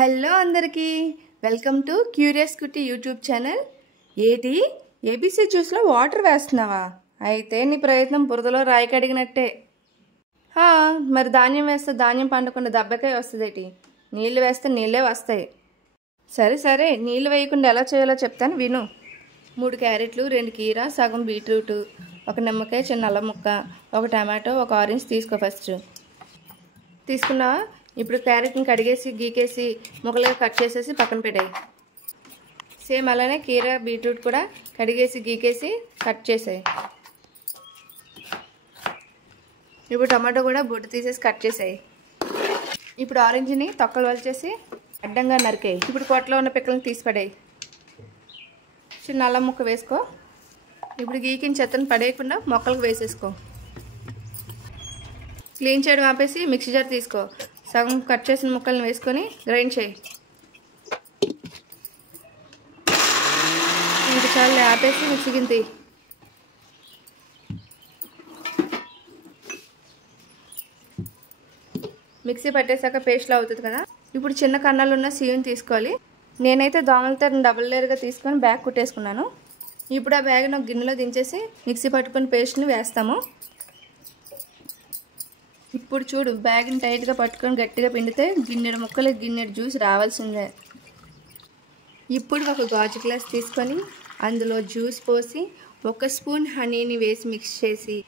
Hello అందరికీ welcome to curious కుట్టి YouTube channel. ఏది ఏబీసీ జ్యూస్లో వాటర్ వేస్తున్నావా? అయితే నీ ప్రయత్నం బురదలో రాయి కడిగినట్టే. మరి ధాన్యం వేస్తే ధాన్యం పండకుండా దెబ్బకాయ వస్తుందేటి? నీళ్ళు వేస్తే నీళ్ళే వస్తాయి. సరే సరే, నీళ్ళు వేయకుండా ఎలా చేయాలో చెప్తాను విను. 3 క్యారెట్లు, 2 కీరా, సగం బీట్రూట్, 1 నిమ్మకాయ, చిన్న అల్లం ముక్క, 1 టమాటో, 1 ఆరెంజ్ తీసుకో. ఫస్ట్ తీసుకున్నావా? ఇప్పుడు క్యారెట్ని కడిగేసి గీకేసి ముక్కలుగా కట్ చేసేసి పక్కన పెట్టాయి. సేమ్ అలానే కీరా బీట్రూట్ కూడా కడిగేసి గీకేసి కట్ చేసాయి. ఇప్పుడు టమాటో కూడా బొట్టు తీసేసి కట్ చేసాయి. ఇప్పుడు ఆరెంజ్ని తొక్కలు వలిచేసి అడ్డంగా నరికాయి. ఇప్పుడు పొట్టలో ఉన్న పిక్కలను తీసి పడాయి. చిన్న అల్లం ముక్క వేసుకో. ఇప్పుడు గీకిన చెత్తను పడేయకుండా మొక్కలకు వేసేసుకో. క్లీన్ చేయడం ఆపేసి మిక్సీ జార్ తీసుకో. సగం కట్ చేసిన ముక్కలను వేసుకొని గ్రైండ్ చేయి. ఇంక చాలు, ఆపేసి మిక్సీ గిన్నె తీయి. మిక్సీ పట్టేశాక పేస్ట్లో అవుతుంది కదా. ఇప్పుడు చిన్న కన్నాలు ఉన్న సీని తీసుకోవాలి. నేనైతే దోమలతో డబుల్ లేయర్గా తీసుకొని బ్యాగ్ కుట్టేసుకున్నాను. ఇప్పుడు ఆ బ్యాగ్ని ఒక గిన్నెలో దించేసి మిక్సీ పట్టుకొని పేస్ట్ని వేస్తాము. ఇప్పుడు చూడు, బ్యాగ్ని టైట్గా పట్టుకొని గట్టిగా పిండితే గిన్నెడు ముక్కలు గిన్నెడు జ్యూస్ రావాల్సిందే. ఇప్పుడు ఒక గాజు గ్లాస్ తీసుకొని అందులో జ్యూస్ పోసి 1 స్పూన్ హనీని వేసి మిక్స్ చేసి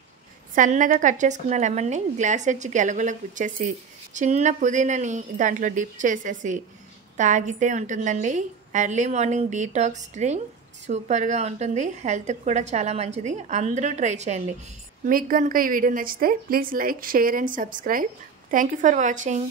సన్నగా కట్ చేసుకున్న లెమన్ని గ్లాస్ ఎడ్జ్కి ఎలగొల గుచ్చేసి చిన్న పుదీనాని దాంట్లో డిప్ చేసేసి తాగితే ఉంటుందండి ఎర్లీ మార్నింగ్ డీటాక్స్ డ్రింక్. సూపర్గా ఉంటుంది, హెల్త్కి కూడా చాలా మంచిది. అందరూ ట్రై చేయండి. మీకు కనుక ఈ వీడియో నచ్చితే please like, share and subscribe. Thank you for watching.